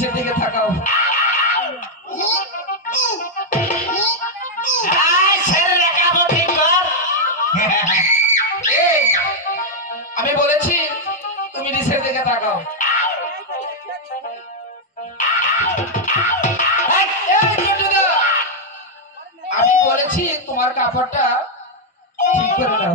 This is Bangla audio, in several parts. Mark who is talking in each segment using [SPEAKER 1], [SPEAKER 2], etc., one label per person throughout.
[SPEAKER 1] নিচের দিকে থাকাও আমি বলেছি তুমি নিচের দিকে তাকাও। এই আমি বলেছি তোমার কাপড়টা ঠিক করে দাও।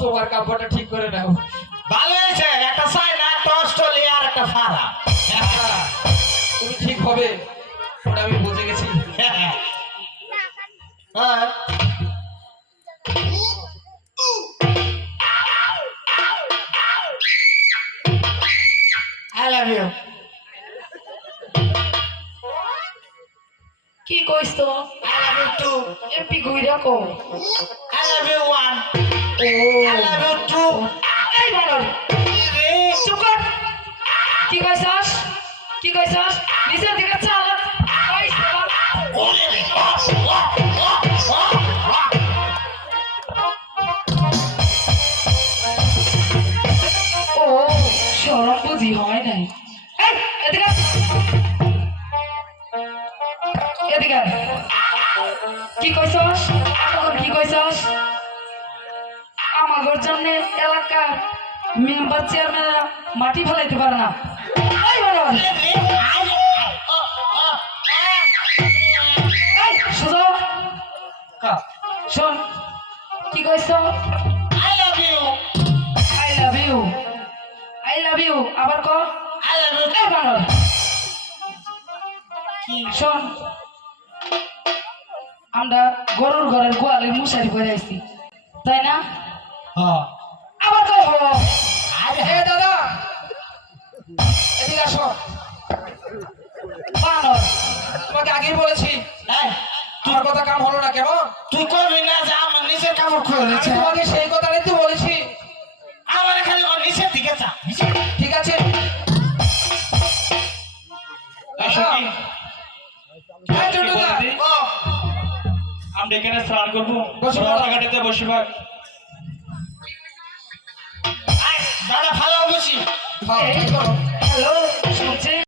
[SPEAKER 1] তোমার কাপড়টা ঠিক করে নাও
[SPEAKER 2] ভালো হয়েছে একটা সাইনা একটা অস্ট্রেলিয়া আর একটা ফারা
[SPEAKER 1] হ্যাঁ, তুমি ঠিক হবে ওটা আমি বুঝে গেছি
[SPEAKER 2] হ্যাঁ I love you.
[SPEAKER 3] কি কইস তো
[SPEAKER 2] I love you too.
[SPEAKER 3] MP ঘুইরা কো
[SPEAKER 2] I love you one.
[SPEAKER 3] কি কইছস? কি কইছস? নিচের দিকে চাল। ও সরম বুঝি হয় নাই। এদিকে এদিকে কি কইছস? কি কইছস? আমাগর জন্য এলাকার মেম্বার চেয়ারম্যানরা মাটি ফেলাইতে পারে না। শোন কি কইছ. I love you I love you আবার ক? বানর শোন আমরা গরুর ঘরের গোয়ালের মশারি পরে আইছি। তাই না? আবার কই হ
[SPEAKER 1] এ দাদা। এদিকে আসো।
[SPEAKER 3] বানর
[SPEAKER 1] তোমাকে আগেই বলেছি। তোমার কথা কাম হলো না কেমন
[SPEAKER 2] তুই করবি না যে আমার নিচের কাপড় খুলে
[SPEAKER 1] তোমাকে সেই কথাটাই তো বলেছি।
[SPEAKER 2] আমার খালি নিচের দিকে চা
[SPEAKER 1] ঠিক আছে। হ্যাঁ?
[SPEAKER 2] ও
[SPEAKER 4] আমরা এখানে স্নান করব।
[SPEAKER 1] বসে।
[SPEAKER 4] রাস্তাঘাটেতে বসে ভাগ
[SPEAKER 2] ভাড়া ভালো
[SPEAKER 1] বুঝি
[SPEAKER 3] হ্যালো শুনছেন?